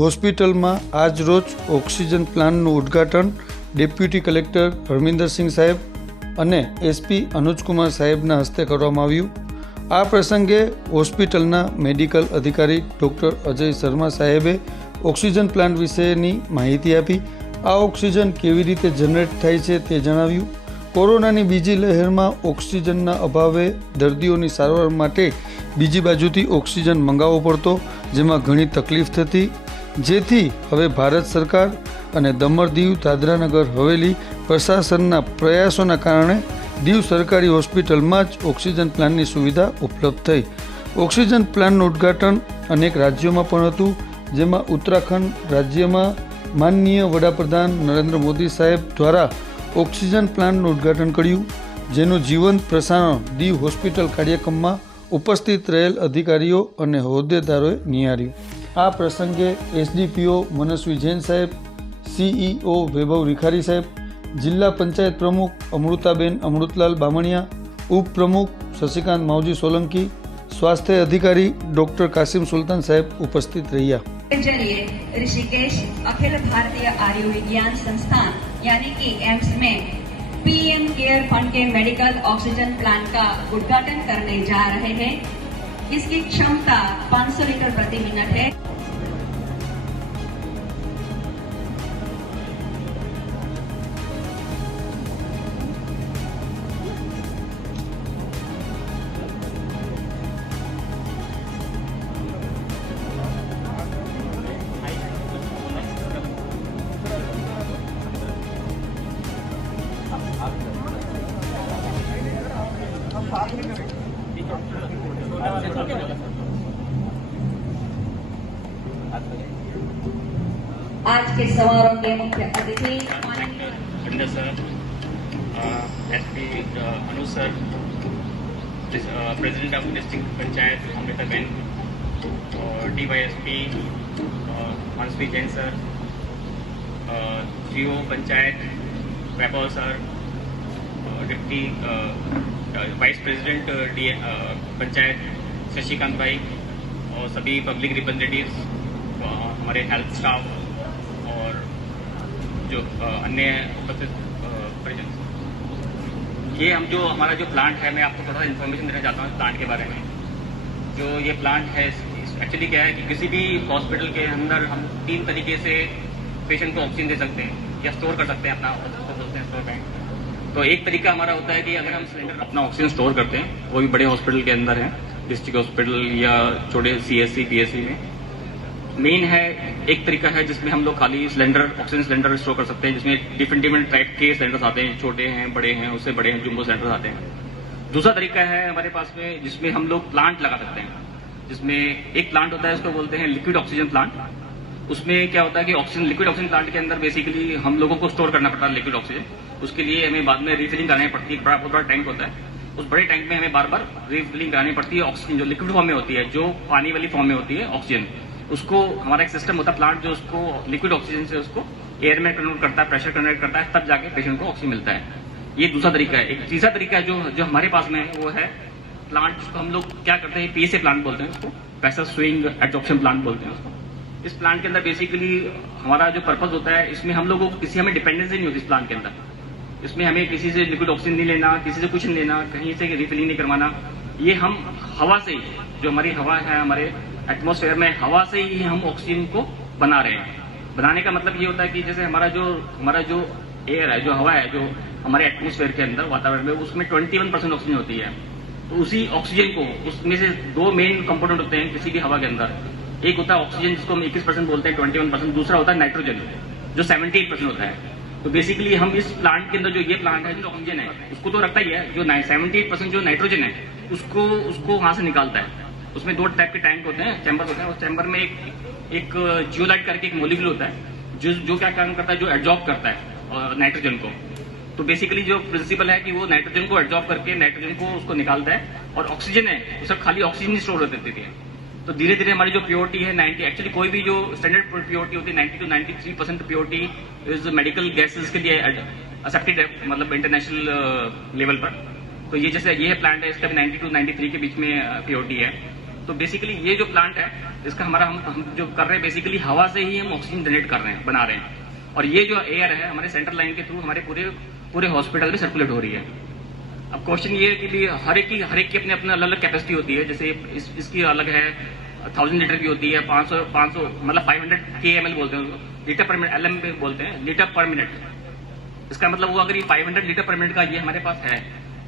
Hospital में आज रोज oxygen plant उद्घाटन डेप्यूटी कलेक्टर हरमिंदर सिंह साहेब अने एसपी अनुज कुमार साहेबना हस्ते करवामां आव्युं। आ प्रसंगे होस्पिटलना मेडिकल अधिकारी डॉक्टर अजय शर्मा साहेबे ऑक्सीजन प्लांट विशेनी माहिती आपी। आ ऑक्सीजन केवी रीते जनरेट थाय छे ते जणाव्युं। कोरोनानी बीजी लहरमां ऑक्सीजनना अभावे दर्दीओनी सारवार माटे बीजी बाजुथी ऑक्सीजन मंगावવો પડતો, જેમાં ઘણી તકલીફ થતી, જેથી હવે ભારત સરકાર અને દમણ દીવ દાદરાનગર હવેલી પ્રશાસનના પ્રયાસોના કારણે દીવ સરકારી હોસ્પિટલમાં જ ઓક્સિજન પ્લાન્ટની સુવિધા ઉપલબ્ધ થઈ। ઓક્સિજન પ્લાન્ટનું ઉદ્ઘાટન અનેક રાજ્યોમાં પણ હતું, જેમાં ઉત્તરાખંડ રાજ્યમાં માનનીય વડાપ્રધાન નરેન્દ્ર મોદી સાહેબ દ્વારા ऑक्सीजन प्लांटનું उद्घाटन કર્યું, જેનું જીવંત પ્રસારણ દીવ હોસ્પિટલ કાર્યક્રમમાં ઉપસ્થિત રહેલ અધિકારીઓ અને હોદ્દેદારોએ નિહાળ્યું। આ પ્રસંગે એસડીપીઓ મનસ્વી જૈન સાહેબ, સીઈઓ વૈભવ રીખારી સાહેબ, જિલ્લા પંચાયત પ્રમુખ અમૃતાબેન અમૃતલાલ બામણિયા, ઉપપ્રમુખ શશિકાંત માવજી સોલંકી, स्वास्थ्य अधिकारी डॉक्टर कासिम सुल्तान साहेब उपस्थित रहिया। ऋषिकेश अखिल भारतीय आयुर्विज्ञान संस्थान यानी कि एम्स में पीएम केयर फंड के मेडिकल ऑक्सीजन प्लांट का उद्घाटन करने जा रहे हैं। इसकी क्षमता 500 लीटर प्रति मिनट है। आज के समारोह के मुख्य अतिथि sir, SP Anuj sir, president of district panchayat Amrutaben, और डीवाईएसपी मनस्वी जैन सर, जीओ panchayat Vaibhav sir, deputy vice president panchayat Shashikant भाई, और सभी पब्लिक रिप्रेजेंटेटिव्स, हमारे हेल्थ स्टाफ और जो अन्य उपस्थित परिजन। ये हम जो हमारा जो प्लांट है, मैं आपको थोड़ा इन्फॉर्मेशन देना चाहता हूँ प्लांट के बारे में। जो ये प्लांट है एक्चुअली क्या है कि किसी भी हॉस्पिटल के अंदर हम 3 तरीके से पेशेंट को ऑक्सीजन दे सकते हैं या स्टोर कर सकते हैं अपना, उसको बोलते हैं स्टोर बैंक। तो एक तरीका हमारा होता है कि अगर हम सिलेंडर अपना ऑक्सीजन स्टोर करते हैं, वो भी बड़े हॉस्पिटल के अंदर है, डिस्ट्रिक्ट हॉस्पिटल या छोटे सीएससी पीएससी में। मेन है एक तरीका है जिसमें हम लोग खाली सिलेंडर ऑक्सीजन सिलेंडर स्टोर कर सकते हैं, जिसमें डिफरेंट टाइप के सिलेंडर्स आते हैं, छोटे हैं, बड़े हैं, उससे बड़े हैं, जुम्बो सिलेंडर्स आते हैं। दूसरा तरीका है हमारे पास में जिसमें हम लोग प्लांट लगा सकते हैं, जिसमें एक प्लांट होता है उसको बोलते हैं लिक्विड ऑक्सीजन प्लांट। उसमें क्या होता है कि ऑक्सीजन लिक्विड ऑक्सीजन प्लांट के अंदर बेसिकली हम लोगों को स्टोर करना पड़ता है लिक्विड ऑक्सीजन। उसके लिए हमें बाद में रिफिलिंग करानी पड़ती है। बहुत बड़ा टैंक होता है, उस बड़े टैंक में हमें बार बार रिफिलिंग करानी पड़ती है। ऑक्सीजन जो लिक्विड फॉर्म में होती है, जो पानी वाली फॉर्म में होती है ऑक्सीजन, उसको हमारा एक सिस्टम होता है प्लांट जो उसको लिक्विड ऑक्सीजन से उसको एयर में कन्वर्ट करता है, प्रेशर कन्वर्ट करता है, तब जाके पेशेंट को ऑक्सीजन मिलता है। ये दूसरा तरीका है। एक तीसरा तरीका है जो हमारे पास में है, वो है प्लांट, जिसको हम लोग क्या करते हैं, पीएसए प्लांट बोलते हैं उसको, प्रेशर स्विंग एब्जॉर्प्शन प्लांट बोलते हैं उसको। इस प्लांट के अंदर बेसिकली हमारा जो पर्पज होता है, इसमें हम लोगों को किसी हमें डिपेंडेंसी नहीं होती इस प्लांट के अंदर। इसमें हमें किसी से लिक्विड ऑक्सीजन नहीं लेना, किसी से कुछ नहीं लेना, कहीं से रिफिलिंग नहीं करवाना। ये हम हवा से ही, जो हमारी हवा है, हमारे एटमॉस्फेयर में हवा से ही हम ऑक्सीजन को बना रहे हैं। बनाने का मतलब ये होता है कि जैसे हमारा जो एयर है, जो हवा है, जो हमारे एटमॉस्फेयर के अंदर वातावरण में, उसमें 21% ऑक्सीजन होती है। तो उसी ऑक्सीजन को, उसमें से 2 मेन कंपोनेंट होते हैं किसी भी हवा के अंदर। एक होता है ऑक्सीजन जिसको हम 21% बोलते हैं, 21%। दूसरा होता है नाइट्रोजन जो 78% होता है। तो बेसिकली हम इस प्लांट के अंदर, जो ये प्लांट है, जो ऑक्सीजन है उसको तो रखता ही है, जो 78% जो नाइट्रोजन है उसको वहां से निकालता है। उसमें 2 टाइप के टैंक होते हैं, चैम्बर होते हैं। उस चैम्बर में एक जियोलाइट करके एक मॉलिक्यूल होता है जो क्या काम करता है, जो एब्जॉर्ब करता है नाइट्रोजन को। तो बेसिकली जो प्रिंसिपल है कि वो नाइट्रोजन को एब्जॉर्ब करके नाइट्रोजन को उसको निकालता है, और ऑक्सीजन है उसे खाली ऑक्सीजन ही स्टोर होते देती है। तो धीरे धीरे हमारी जो प्योरिटी है 90, एक्चुअली कोई भी जो स्टैंडर्ड प्योरिटी होती है 90 to 93% purity is medical gases के लिए एक्सेप्टेड है, मतलब इंटरनेशनल लेवल पर। तो ये जैसे ये प्लांट है, इसका भी 90 to 93 के बीच में प्योरिटी है। तो तो बेसिकली ये जो प्लांट है इसका हमारा हम जो कर रहे हैं बेसिकली हवा से ही हम ऑक्सीजन जनरेट कर रहे हैं, बना रहे हैं। और ये जो एयर है हमारे सेंट्रल लाइन के थ्रू हमारे पूरे हॉस्पिटल में सर्कुलेट हो रही है। अब क्वेश्चन ये है कि भी हर एक की अपने अपने अलग अलग कैपेसिटी होती है। जैसे इसकी अलग है 1000 लीटर की होती है, 500 मतलब 500 KML बोलते हैं, लीटर पर मिनट, LM पे बोलते हैं, लीटर पर मिनट। इसका मतलब हुआ अगर ये 500 लीटर पर मिनट का ये हमारे पास है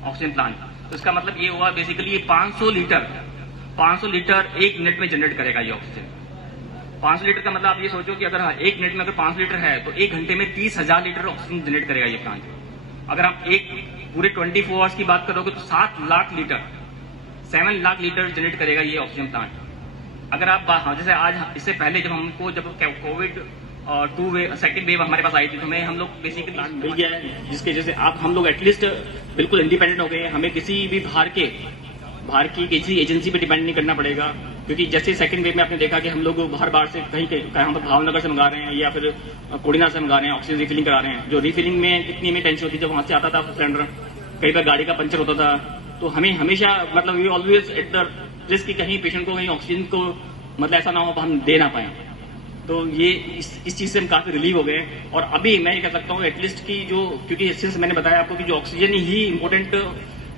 ऑक्सीजन प्लांट, तो इसका मतलब ये हुआ बेसिकली ये 500 लीटर एक मिनट में जनरेट करेगा ये ऑक्सीजन। 500 लीटर का मतलब आप ये सोचो कि अगर एक मिनट में अगर 500 लीटर है तो एक घंटे में 30,000 लीटर ऑक्सीजन जनरेट करेगा ये प्लांट। अगर आप एक पूरे 24 आवर्स की बात करोगे तो 7 लाख लीटर जनरेट करेगा ये ऑक्सीजन प्लांट। अगर आप जैसे आज इससे पहले जब कोविड सेकंड वेव हमारे पास आई थी तो हम लोग बेसिकली प्लांट मिल गया है जिसके जैसे आप हम लोग एटलीस्ट बिल्कुल इंडिपेंडेंट हो गए। हमें किसी भी बाहर की किसी एजेंसी पे डिपेंड नहीं करना पड़ेगा, क्योंकि जैसे सेकंड वेव में आपने देखा कि हम लोग बाहर से कहीं हम भावनगर से मंगा रहे हैं या फिर कोडिना से मंगा रहे हैं, ऑक्सीजन रिफिलिंग करा रहे हैं। जो रिफिलिंग में कितनी हमें टेंशन होती है, जब वहां से आता था सिलेंडर, कई बार गाड़ी का पंचर होता था, तो हमें हमेशा मतलब we always at the risk कि कहीं पेशेंट को कहीं ऑक्सीजन को मतलब ऐसा ना हो हम दे ना पाए। तो ये इस चीज से हम काफी रिलीव हो गए। और अभी मैं ये कह सकता हूँ एटलीस्ट की जो, क्योंकि सिंस मैंने बताया आपको कि जो ऑक्सीजन ही इंपॉर्टेंट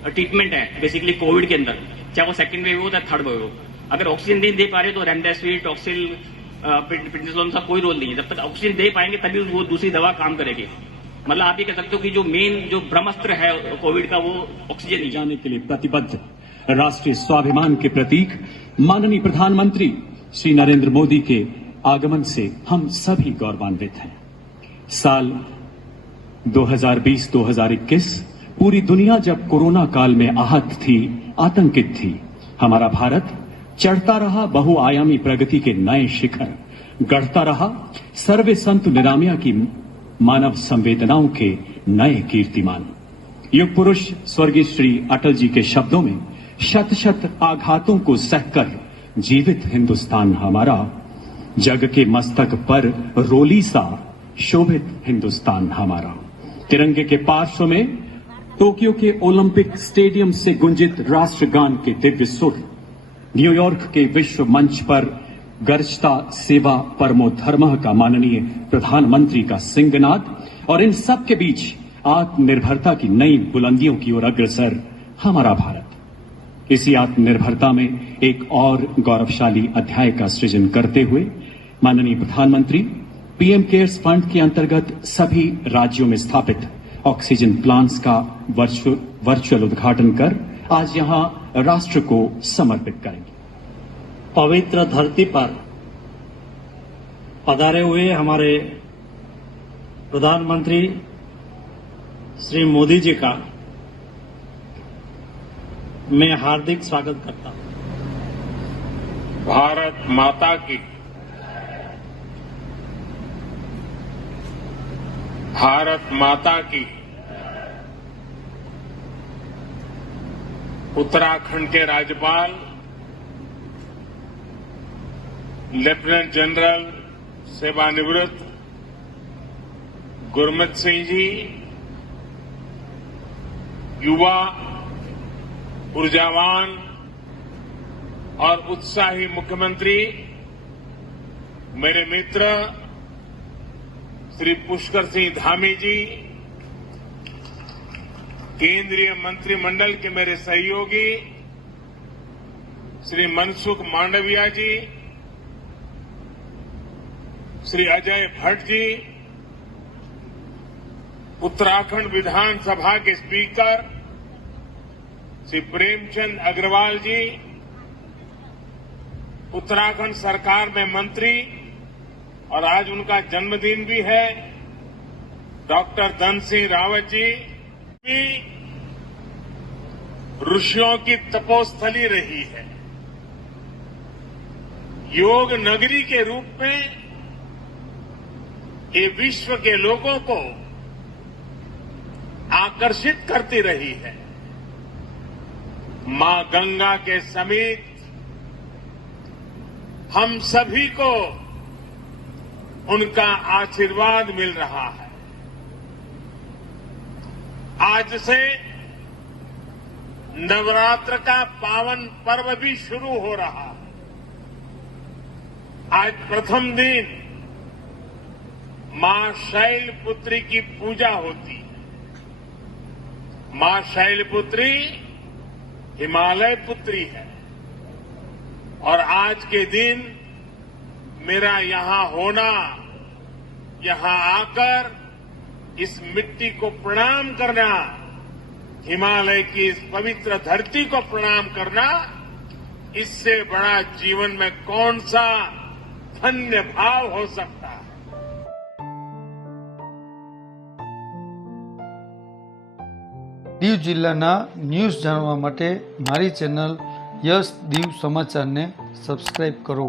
ट्रीटमेंट है बेसिकली कोविड के अंदर, चाहे वो सेकंड वेव हो या थर्ड वेव हो। अगर ऑक्सीजन नहीं दे पा रहे तो रेमडेसिविर, टॉक्सिल, प्रिडनिसोलोन का कोई रोल नहीं है। जब तक ऑक्सीजन दे पाएंगे तभी वो दूसरी दवा काम करेगी। मतलब आप ये कह सकते हो कि जो मेन जो ब्रह्मास्त्र है कोविड का वो ऑक्सीजन ही जाने के लिए प्रतिबद्ध राष्ट्रीय स्वाभिमान के प्रतीक माननीय प्रधानमंत्री श्री नरेंद्र मोदी के आगमन से हम सभी गौरवान्वित हैं। साल 2020-2021 पूरी दुनिया जब कोरोना काल में आहत थी, आतंकित थी, हमारा भारत चढ़ता रहा बहुआयामी प्रगति के नए शिखर, गढ़ता रहा सर्वे संत निरामया की मानव संवेदनाओं के नए कीर्तिमान। युग पुरुष स्वर्गीय श्री अटल जी के शब्दों में, शत शत आघातों को सहकर जीवित हिंदुस्तान हमारा, जग के मस्तक पर रोली सा शोभित हिंदुस्तान हमारा। तिरंगे के पार्श्व में टोक्यो के ओलंपिक स्टेडियम से गुंजित राष्ट्रगान के दिव्य सुर, न्यूयॉर्क के विश्व मंच पर गर्जता सेवा परमो धर्मः का माननीय प्रधानमंत्री का सिंहनाद, और इन सब के बीच आत्मनिर्भरता की नई बुलंदियों की ओर अग्रसर हमारा भारत। इसी आत्मनिर्भरता में एक और गौरवशाली अध्याय का सृजन करते हुए माननीय प्रधानमंत्री पीएम केयर्स फंड के अंतर्गत सभी राज्यों में स्थापित ऑक्सीजन प्लांट्स का वर्चुअल उद्घाटन कर आज यहां राष्ट्र को समर्पित करेंगे। पवित्र धरती पर पधारे हुए हमारे प्रधानमंत्री श्री मोदी जी का मैं हार्दिक स्वागत करता हूं। भारत माता की, भारत माता की। उत्तराखंड के राज्यपाल लेफ्टिनेंट जनरल सेवानिवृत्त गुरमीत सिंह जी, युवा, ऊर्जावान और उत्साही मुख्यमंत्री मेरे मित्र श्री पुष्कर सिंह धामी जी, केंद्रीय मंत्रिमंडल के मेरे सहयोगी श्री मनसुख मांडविया जी, श्री अजय भट्ट जी, उत्तराखंड विधानसभा के स्पीकर श्री प्रेमचंद अग्रवाल जी, उत्तराखंड सरकार में मंत्री और आज उनका जन्मदिन भी है डॉक्टर धन सिंह रावत जी, ऋषियों की तपोस्थली रही है। योग नगरी के रूप में ये विश्व के लोगों को आकर्षित करती रही है। मां गंगा के समीप हम सभी को उनका आशीर्वाद मिल रहा है। आज से नवरात्र का पावन पर्व भी शुरू हो रहा है। आज प्रथम दिन मां शैलपुत्री की पूजा होती है। मां शैलपुत्री हिमालय पुत्री है और आज के दिन मेरा यहां होना, यहां आकर इस मिट्टी को प्रणाम करना, हिमालय की इस पवित्र धरती को प्रणाम करना, इससे बड़ा जीवन में कौन सा धन्य भाव हो सकता है। દીવ જિલ્લાના ન્યૂઝ જાણવા માટે મારી ચેનલ યસ દીવ સમાચારને સબસ્ક્રાઇબ કરો।